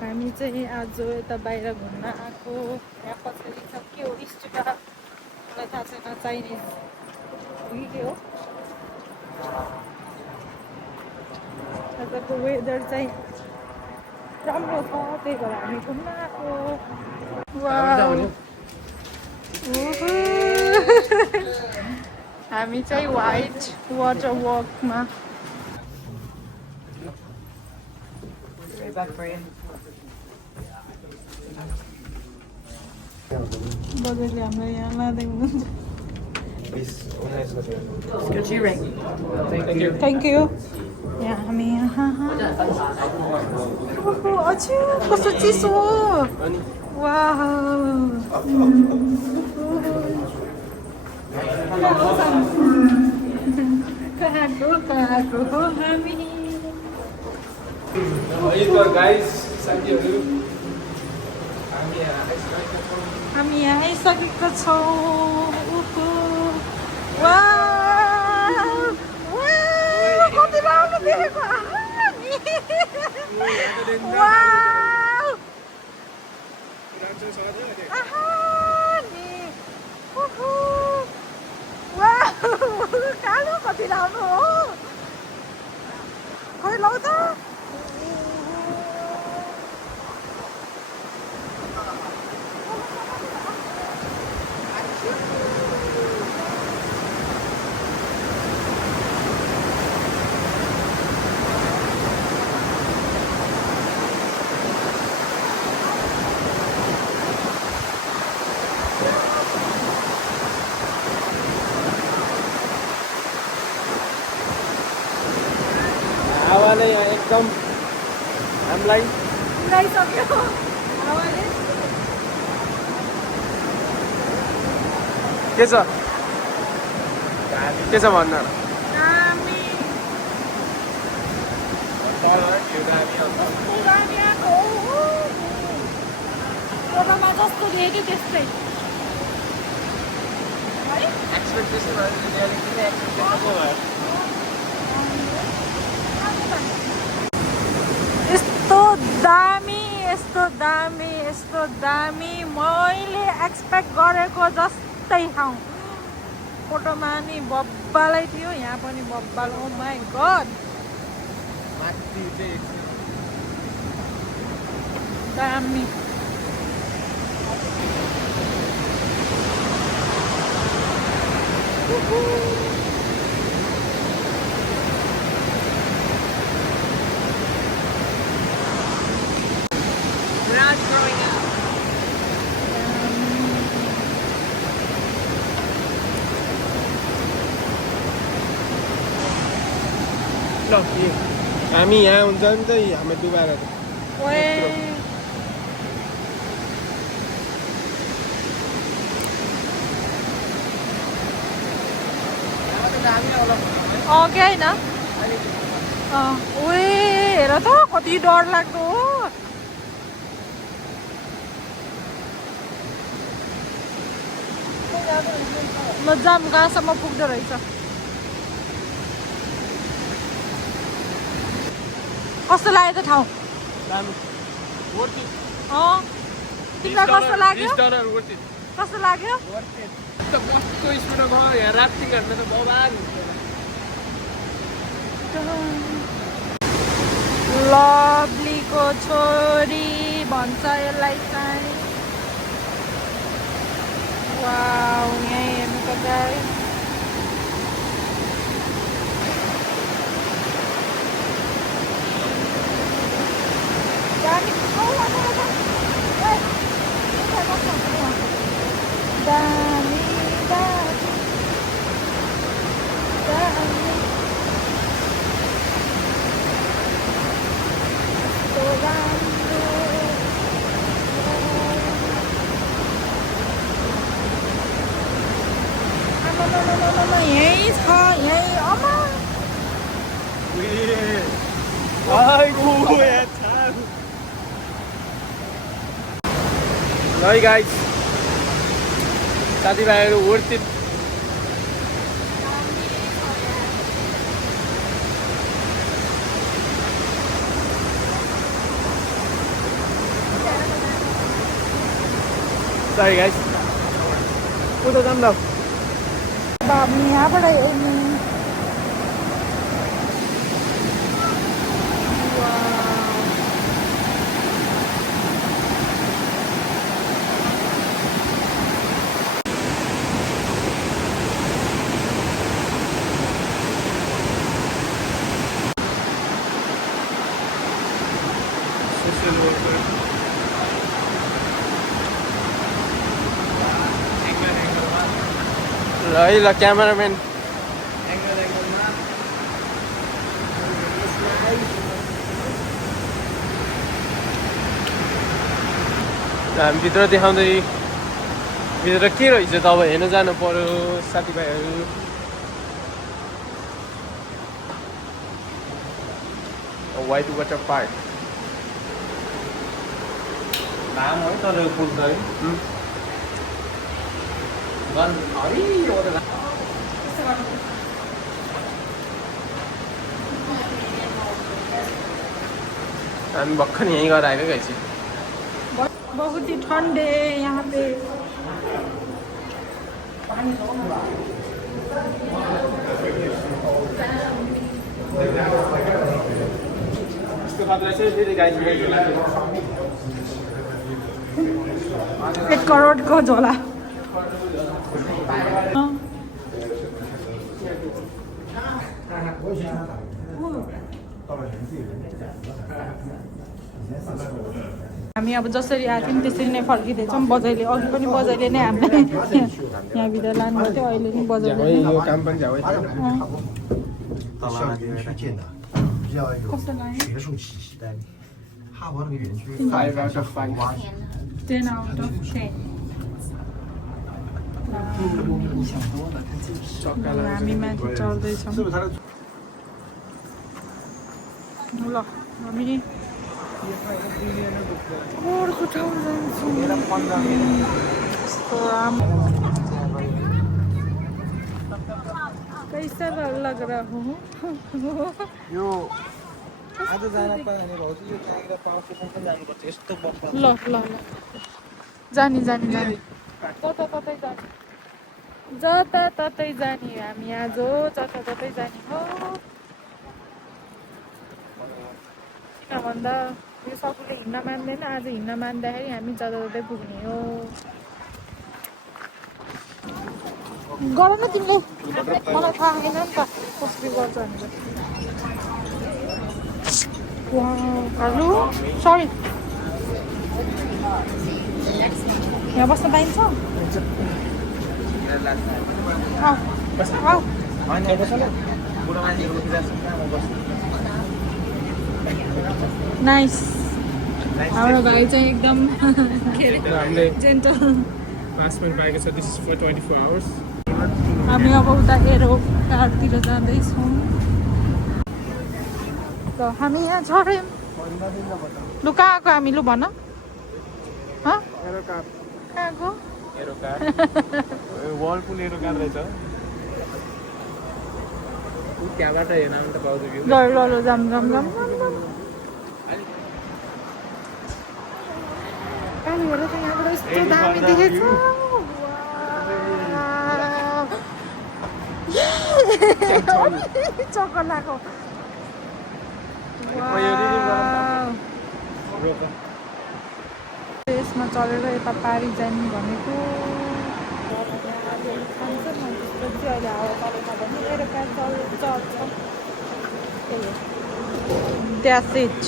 हामी चाहिँ आज यता बाहिर घुम्न आएको यहाँ पछाडि छ के हो स्टुडा मलाई थाहा छैन चाइनिज के हो आजको वेदर चाहिँ राम्रो छ त्यही भएर हामी घुम्न आएको वाउ हामी चाहिँ वाइट वाटर वकमा बजारले हामीलाई यहाँ लाँदै हुनुहुन्छ थ्याङ्क यू यहाँ हामी अझै कस्तो चिसो वाह कहाँको हामी यहाँ आइसकेको छौँ कति राम्रो देखेको कालो कति राम्रो हो खोइ लौ त हावाले यहाँ एकदम हामीलाई उडाइसक्यो हावाले के छ भन्न दामी फोटोमा जस्तो देख्यो त्यस्तै यस्तो दामी मैले एक्सपेक्ट गरेको जस्तै ठाउँ फोटोमा नि बब्बालै थियो यहाँ पनि बब्बाल ओ माई गड दामी हामी यहाँ हुन्छ नि त हामी डुबाएर के होइन ओए हेर त कति डर लाग्दो हो ल जाम कहाँसम्म पुग्दो रहेछ कस्तो लाग्यो त ठाउँ तिमीलाई कस्तो लाग्यो कस्तो लाग्यो लभलीको छोरी भन्छ यसलाई चाहिँ वाउ यहाँ हेर्नु त गाइस दामी दामी यही छ यही अमा है गाइस साथीभाइहरू वर्थ इट Sorry guys. उता जाऊँ न. अब हामी यहाँबाट हेर्ने Social worker. ल क्यामेराम्यान हामी भित्र देखाउँदै भित्र के रहेछ त अब हेर्न जानु पर्यो साथीभाइहरू. व्हाइट वाटर पार्क नाम है तपाईँको पुल त है हामी भर्खर यहीँ गएर आएको गाइस. बहुत ही ठंड है यहाँ पे. एक करोड़ को झोला. हामी अब जसरी आएको थियौँ त्यसरी नै फर्किँदैछौँ. बजाइले अघि पनि बजाइले नै हामीलाई यहाँभित्र लानु थियो. अहिले नि बजाइले नै. 有काम पनि झ्याउ है. 到了那边是建的，比较有学术气息的。哈佛那个园区 5 out of 5. 10 out of 10. हामी माथि चढ्दैछौँ. 是不是它的 ल हामी अर्को ठाउँ जान्छौँ. यस्तो राम्रो. कैसा लग रहा हूँ. यो आज जान पाएन भाउजू यो त्यहाँनिर पावर स्टेसन पनि जानुपर्छ यस्तो बस्दा ल ल ल जानी जानी जानी जताततै जाने जताततै जाने हामी आज जताततै जाने हो. किन भन्दा यो सबैले हिँड्न मान्दैन. आज हिँड्न मान्दाखेरि हामी जताततै पुग्ने हो. गर न तिमीले. मलाई थाहा छैन नि त कसरी गर्छ भनेर. हेलो सरी यहाँ बस्न पाइन्छ. नाइस. हाम्रो भाइ चाहिँ एकदम हामीले जेन्टल. पास पनि पाएको छ. This is for 24 hours. हामी अब उता एरोप्लेनतिर जाँदैछौँ. ल हामी यहाँ झऱ्यौँ. लु कहाँ आएको हामी. लु भन एरोकार कहाँ गयो. एरोकार वर्लपुल एरोकार रहेछ. त्यहाँबाट हेर्न आउनु त पाउँछ भ्यू. ल ल ल जाम जाम जाम जाम. पानी हेर त यहाँबाट यस्तो दामी देखेछ. चक्कर लाग्यो. यसमा चढेर यता पारी जाने भनेको. अहिले हावा चलेन भने एरोप्लेन चढ्छ. That's it.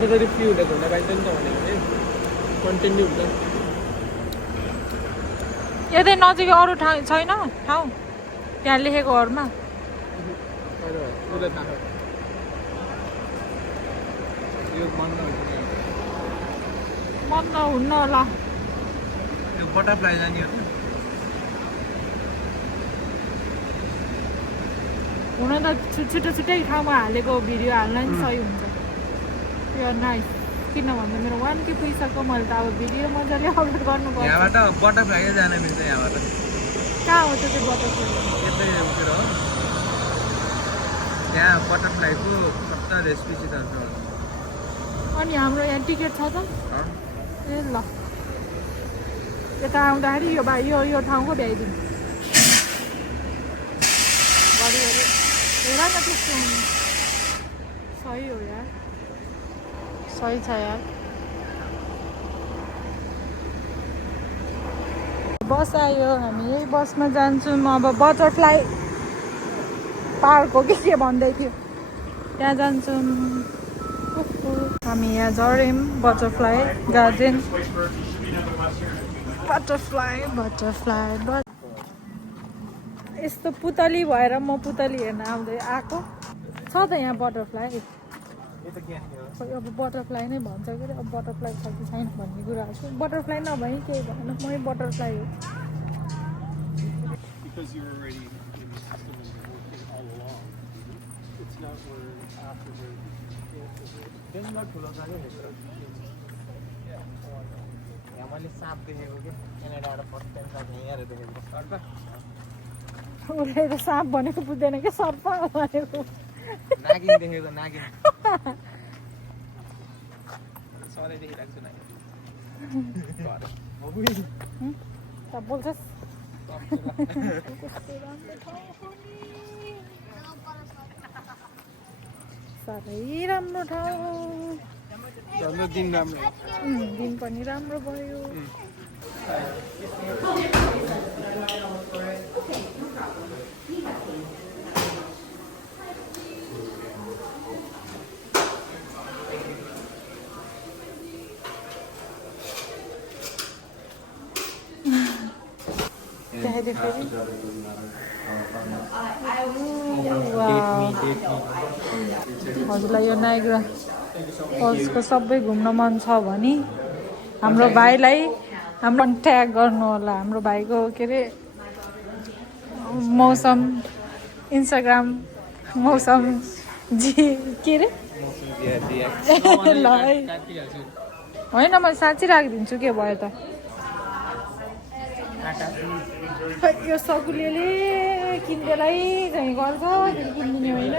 जसरी फ्री हुँदा घुम्न पाइन्छ नि त भनेको नि. कन्टिन्यू हुन्छ. यतै नजिकै अरू ठाउँ छैन ठाउँ त्यहाँ लेखेकोहरूमा. उसलाई थाहा यो मन नहुन्न होला. यो बटरफ्लाई जाने हो हुन त छिटो छिटै ठाउँमा हालेको भिडियो हाल्न नि सही हुन्छ. यो नाइस. किन भन्दा मेरो 1K पुगिसक्यो. मैले त अब भिडियो मजाले अपलोड गर्नुपर्छ. यहाँबाट बटरफ्लाई जान मिल्छ. यहाँबाट कहाँ हो त्यो बटरफ्लाई. यतै उतिर हो. त्यहाँ बटरफ्लाईको 70 स्पिसिस छ. अनि हाम्रो यहाँ टिकट छ त ए ल यता आउँदाखेरि यो यो ठाउँको भ्याइदिनु घरिघरि हेर न त्यस्तो हुनु सही हो यार सही छ यार बस आयो हामी यही बसमा जान्छौँ अब बटरफ्लाई पार्क हो के भन्दै थियो त्यहाँ जान्छौँ हामी यहाँ झऱ्यौँ बटरफ्लाई गार्डन बटरफ्लाई यस्तो पुतली भएर म पुतली हेर्न आएको छ त यहाँ बटरफ्लाई अब बटरफ्लाई नै भन्छ के अरे अब बटरफ्लाई छ कि छैन भन्ने कुरा छु बटरफ्लाई नभए केही भएन मै बटरफ्लाई हो मैले साप देखेको कि क्यानाडाबाट फर्स्ट टाइम साप यहीँहरू देखेको उसले त साँप भनेको बुझ्दैन क्या सर्प भनेको नागिन देखेको नागिन सधैँ देखिरहेको छु नागिन बोल्छस् साह्रै राम्रो ठाउँ दिन राम्रो दिन पनि राम्रो भयो हजुरलाई यो नायग्रा फल्सको सबै घुम्न मन छ भने हाम्रो भाइलाई हाम्रो ट्याग गर्नु होला हाम्रो भाइको के अरे मौसम इन्स्टाग्राम मौसम जी के अरे ल है होइन म साँच्ची राखिदिन्छु के भयो त यो सकुलेले किन्देलाई चाहिँ गर्छ किनिदिने होइन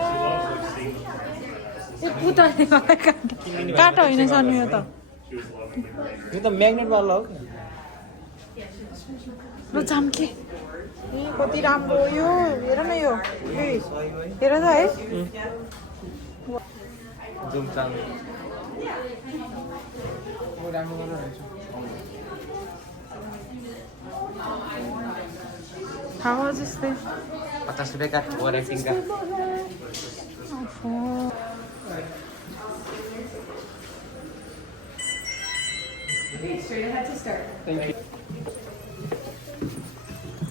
ए पुतले काँटा होइन सन्नु यो त म्याग्नेट वाला हो ल जाम्के ए कति राम्रो यो हेर न यो हेर त है हावा जस्तै 50 रुपियाँ का रेटिङ का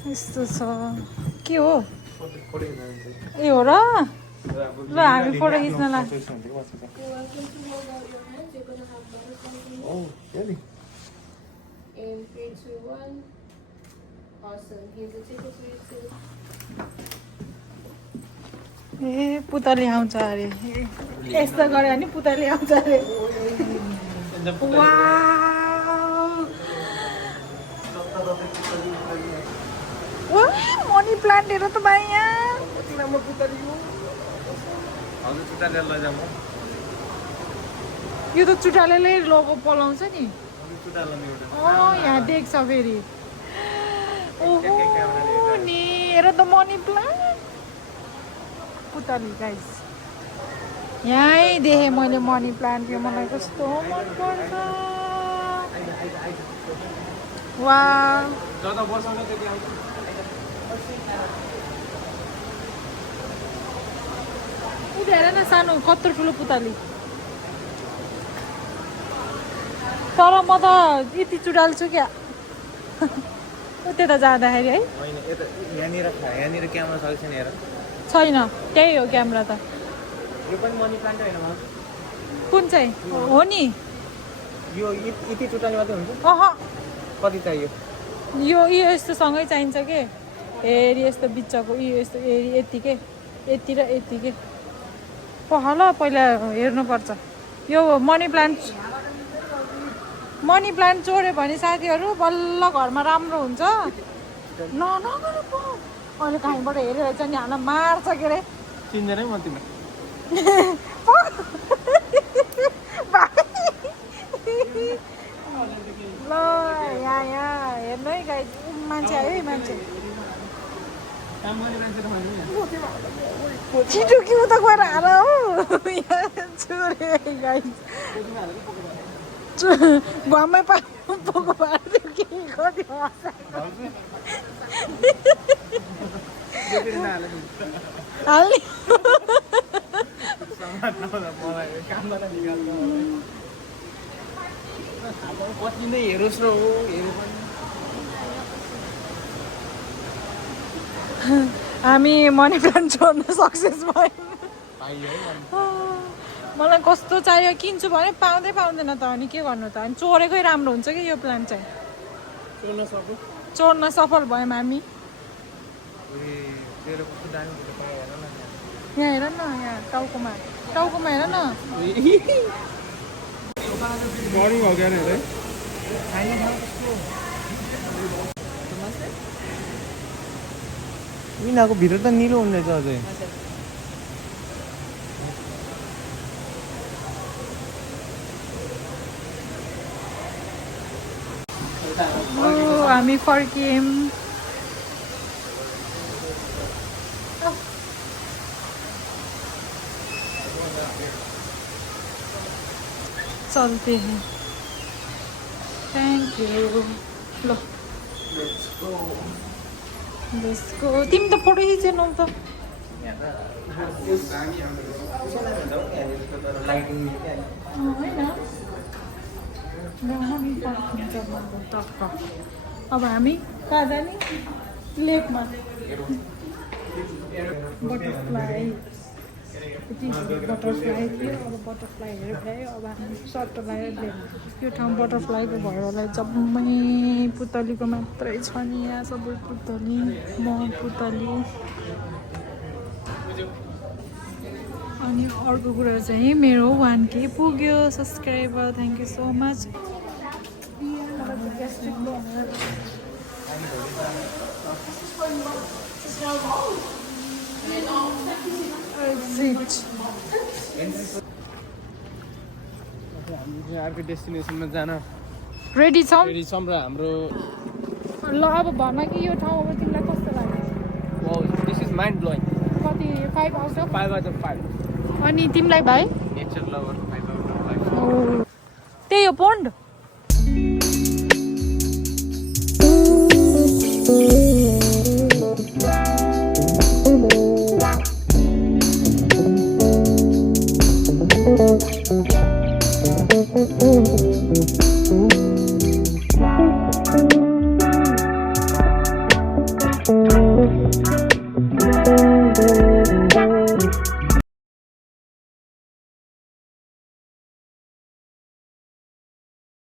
यस्तो छ के हो ए हो र ल हामी फोटो खिच्न लाग्छ In 3, 2, 1. Awesome. Here's the ticket for you. ए पुतली आउँछ अरे यस्तो गऱ्यो भने पुतली आउँछ अरे मनी प्लान्ट हेर त भाइ यहाँ यो त चुटालेले लोगो पलाउँछ नि यहाँ देख्छ फेरि ओहो नि हेर त मनी प्लान्ट पुतली गाइस यहीँ देखेँ मैले मनी प्लान्ट यो मलाई कस्तो मन पर्छ वा हेर न सानो कत्रो ठुलो पुतली तर म त यति चुडाल्छु क्या त्यता जाँदाखेरि है यहाँनिर क्यामेरा छ कि छैन हेर छैन त्यही हो क्यामेरा त यो पनि मनी प्लान्ट होइन कुन चाहिँ हो नि यो यति चुटाले मात्रै हुन्छ अह कति चाहियो यो यस्तोसँगै चाहिन्छ के हेरी यस्तो बिचको यो यस्तो हेरी यति के यति र यति के ल पहिला हेर्नुपर्छ यो मनी प्लान्ट चोऱ्यो भने साथीहरू बल्ल घरमा राम्रो हुन्छ नगर पो अहिले कहीँबाट हेरेर चाहिँ नि हामीलाई मार्छ के अरे चिन्दैन म तिमीलाई ल यहाँ हेर्नु है गाई मान्छे आयो है मान्छे काम गर्ने मान्छे त भन्नु नि छिटो कि उता गएर हाल हो यहाँ छोरे गाई घरमै पोको पारिदियो कि कति हाल्ने पछि नै हेरोस् र हो हेरो पनि हामी मनी प्लान्ट छोड्न सक्सेस भयो मलाई कस्तो चाहियो किन्छु भने पाउँदैन त अनि के गर्नु त अनि चोरेकै राम्रो हुन्छ कि यो प्लान्ट चाहिँ चोर्न सफल भयौँ हामी यहाँ हेर न यहाँ टाउकोमा हेर न बोरिङ हो क्या रे यिनीहरूको भित्र त निलो हुँदैछ अझै हामी फर्कियौँ चलते हैं थ्याङ्क यू ल लेट्स गो तिमी त फोटो खिचेनौ त अब हामी कहाँ जाने लेकमा बटरफ्लाई बटरफ्लाई थियो अब बटरफ्लाईहरू भ्यायो अब हामी सर्ट लगाएर यो ठाउँ बटरफ्लाईको भएर होला जम्मै पुतलीको मात्रै छ नि यहाँ सबै पुतली म पुतली अनि अर्को कुरा चाहिँ मेरो 1K पुग्यो subscriber thank you so much अर्को डेस्टिनेसनमा जान रेडी छौँ रेडी छौँ र हाम्रो ल अब भन कि यो ठाउँ अब तिमीलाई कस्तो लाग्यो दिस इज माइन्ड ब्लोइङ कति 5 आउट अफ 5/5 अनि तिमीलाई भाइ नेचर लभर 5/5 त्यही हो पोन्ड